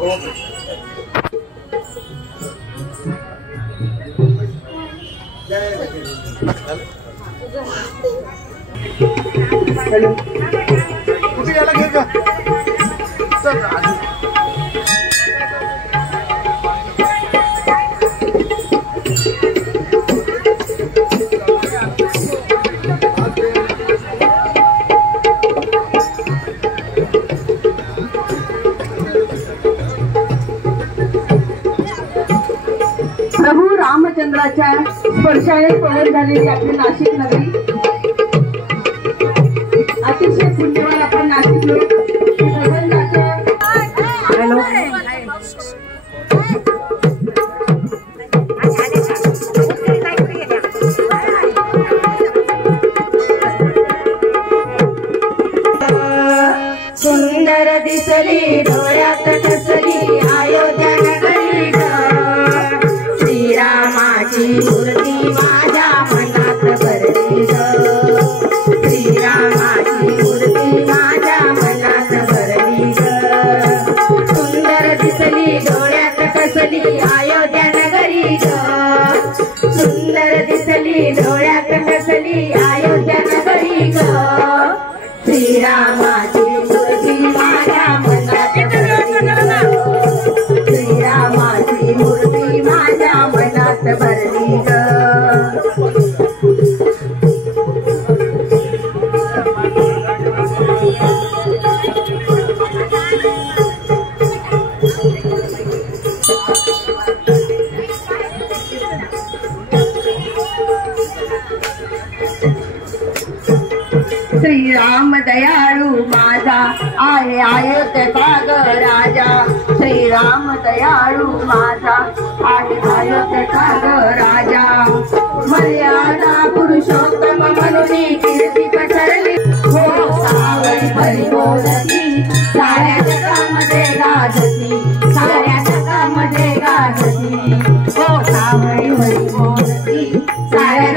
Hello कुठे गेला घेऊ का प्रभू रामचंद्राच्या स्पर्शाने पवन झालेली आपली नाशिक नगरी, अतिशय पुण्यवान आपण नाशिक लोक. हॅलो सुंदर दिसली डोळ्यात टसली अयोध्या नगरी ग, श्रीरामाची मूर्ती माझ्या मनात भरली ग, श्रीरामाची मूर्ती माझ्या मनात भरली ग. सुंदर दिसली डोळ्यात टसली अयोध्या नगरी ग, सुंदर दिसली डोळ्यात टसली अयोध्या नगरी ग, श्रीरामाची मूर्ती माझ्या मनात भरली, श्रीरामाची मूर्ती माझ्या मनात भरली ग. श्रीराम दयाळू माझा आहे अयोध्येचा ग राजा, श्रीराम दयाळू माझा आहे अयोध्येचा ग राजा. मर्यादा पुरुषोत्तम म्हणून कीर्ती पसरली, हो सावळी भरी बोलती साऱ्या जगामध्ये गाजती, साऱ्या जगामध्ये गाजती, हो सावळी भरी बोलती साऱ्या